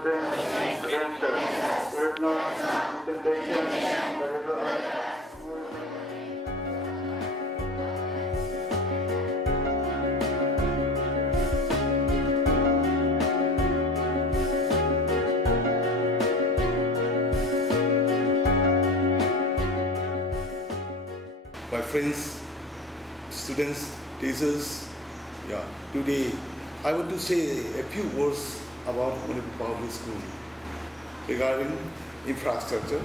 My friends, students, teachers, today I want to say a few words about Manipur Public School regarding infrastructure.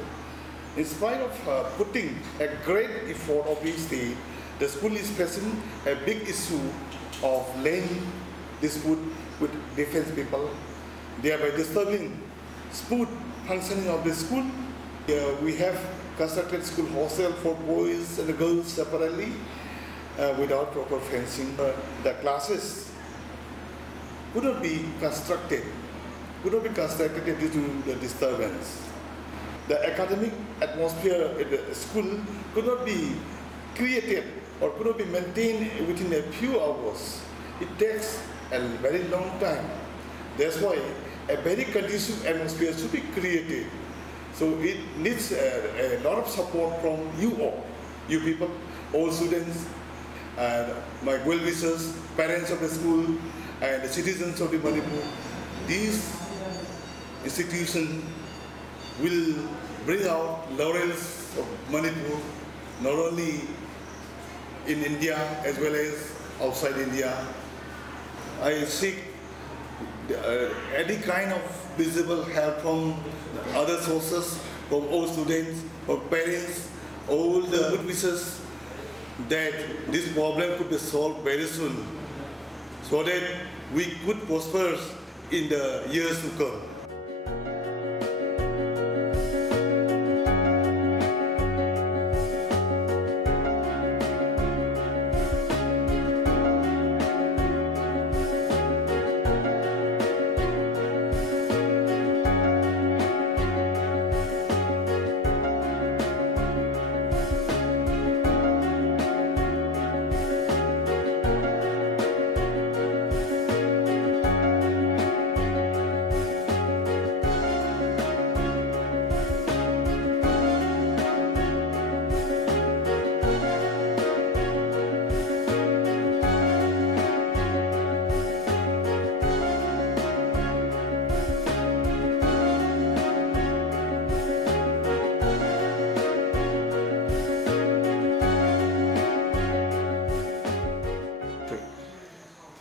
In spite of putting a great effort, obviously, the school is facing a big issue of land dispute with defense people, thereby disturbing smooth functioning of the school. We have constructed school hostel for boys and girls separately without proper fencing. The classes could not be constructed due to the disturbance. The academic atmosphere at the school could not be created or could not be maintained within a few hours. It takes a very long time. That's why a very conducive atmosphere should be created. So it needs a lot of support from you all, you people, all students, and my well-wishers, parents of the school, and the citizens of the Manipur. These institutions will bring out laurels of Manipur, not only in India as well as outside India. I seek any kind of visible help from other sources, from all students, from parents, all the good wishes that this problem could be solved very soon so that we could prosper in the years to come.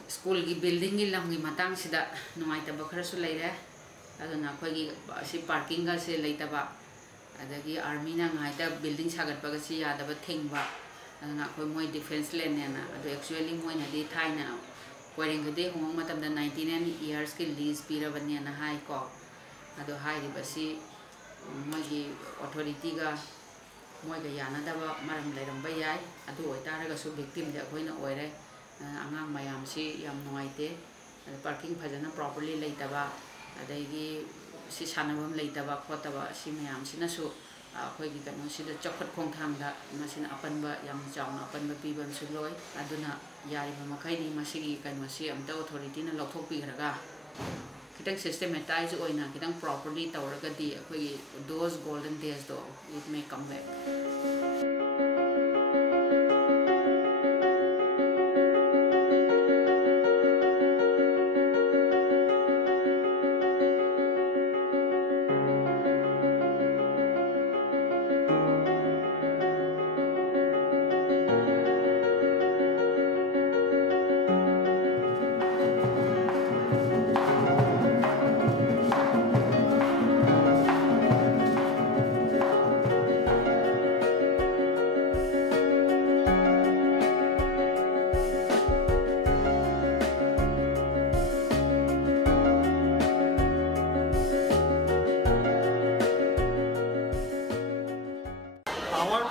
School ki building ki lam ki matang sida nungai taba khara su leire aduna khoi gi si parking ga se leitaba adagi army na ngai ta building sagat pa ga si yadaba thengba aduna khoi moi defense len ne na adu actually moi na di thaina Koirengei de hong matam da 19 years ki lease pira bani na hai ko adu hai ri basi moi gi authority ga moi ga yana daba maram leiram ba yai adu oitara ga su victim de khoi na oire angang mayam si yam nuaite parking phajana properly leitaba adagi si sanabam leitaba khotaba si mayam sina su khoi gi kanu sida chokhat khongtham da masina apanba yam chauna apanba piban su loi aduna yari ma makai ni masigi kanu si amta authority na lothok pi raga kitang systematize oina kitang properly tawraga di khoi those golden days do it may come back.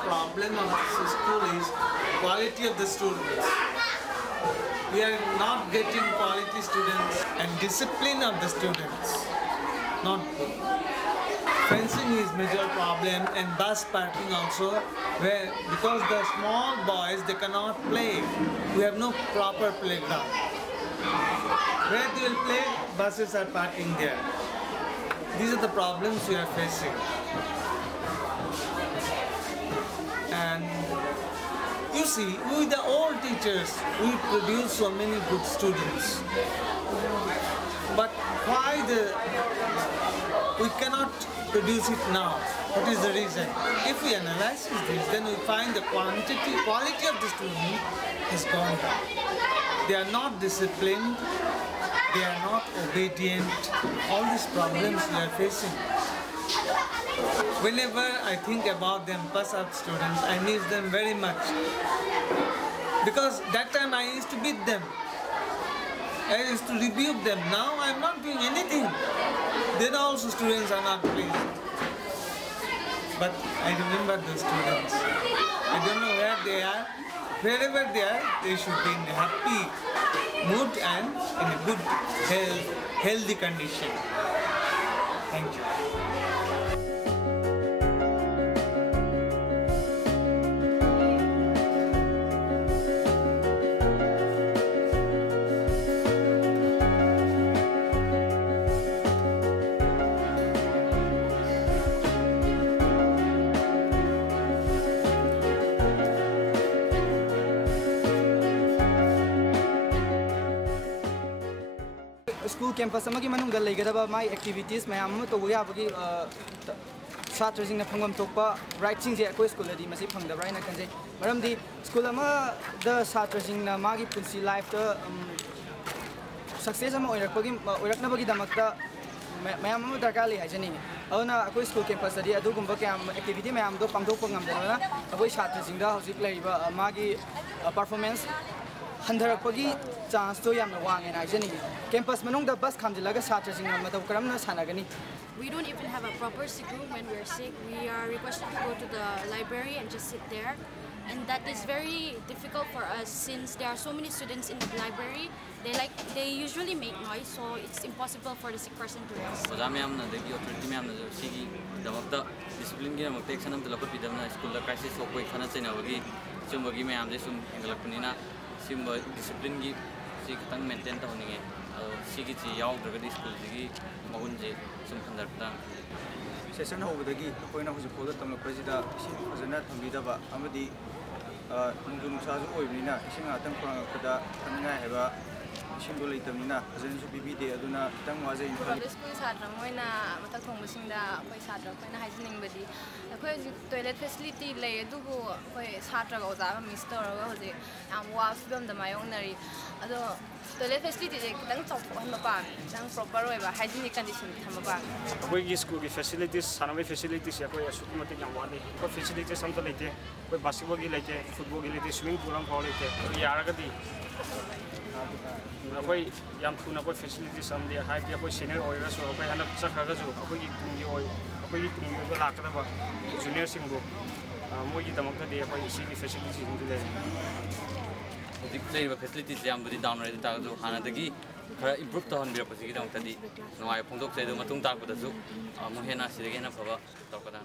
Problem of this school is quality of the students. We are not getting quality students and discipline of the students. Not good. Fencing is major problem and bus parking also, where because the small boys they cannot play. We have no proper playground. Where they will play, buses are parking there. These are the problems we are facing. And you see, with the old teachers, we produce so many good students. But why we cannot produce it now? What is the reason? If we analyze this, then we find the quality of the student has gone down. They are not disciplined, they are not obedient. All these problems we are facing. Whenever I think about them, pass out students, I miss them very much. Because that time I used to beat them. I used to rebuke them. Now I am not doing anything. Then also students are not pleased. But I remember those students. I don't know where they are. Wherever they are, they should be in a happy mood and in a good, healthy condition. Thank you. School campus amagi manungda legadaba my activities mayam to yabagi satras na phangam tokpa right sing je ko school adi masi phangda right na kanje maramdi school ama the satras na magi punsi life the success ama oirakna bagi damakta mayam ama darkar le hajani auna ko school campus adi adugumba kam activity mayam do pangdokpa ngamdana aboi satras da hojik leiba magi performance Handarakpagi chance to yamna wang and ajani. Campus manung the bus comes like a satrasing matakaramna sanagani. We don't even have a proper sick room when we're sick. We are requested to go to the library and just sit there. And that is very difficult for us since there are so many students in the library. They usually make noise, so it's impossible for the sick person to rest. Simba discipline gi si katang maintain ta honinge si gi chi yaw daga di school gi mahun je sum khandar ta session hobadagi koina hoji phoda tamla presida si fazana thambida ba amadi nungdum saju oibnina isinga tang prang kada tanga heba simbo leitamina fazana su bibide aduna tang waje in school satra moina matak thongbasinda koi satra koina haijining badi koi toilet facility lay adubu koi satra ga oja miss toraga hoje am washroom da mayonari ado toilet facility je kitang chawpon ma pa chang proper oiba hygienic condition thamba ba koi gi school gi facilities sanawai facilities ya koi asukmati yang wani ko facilities sam to lete koi basketball gi lete football gi lete swimming pool am lete yaraga di koi yam thuna koi facilities sam dia hai dia koi senior oira so koi anak sakhaga jo koi gi tungi oi koi gi tungi go lakada ba junior sing go moi gi tamak de koi isi gi facilities hindu le dik play ba facilities jam budi down right ta jo hana dagi khara improve to han bira pasi gi dang tadi noi phongdok chai do matung ta ko da ju mo hena sidage na phaba to ka da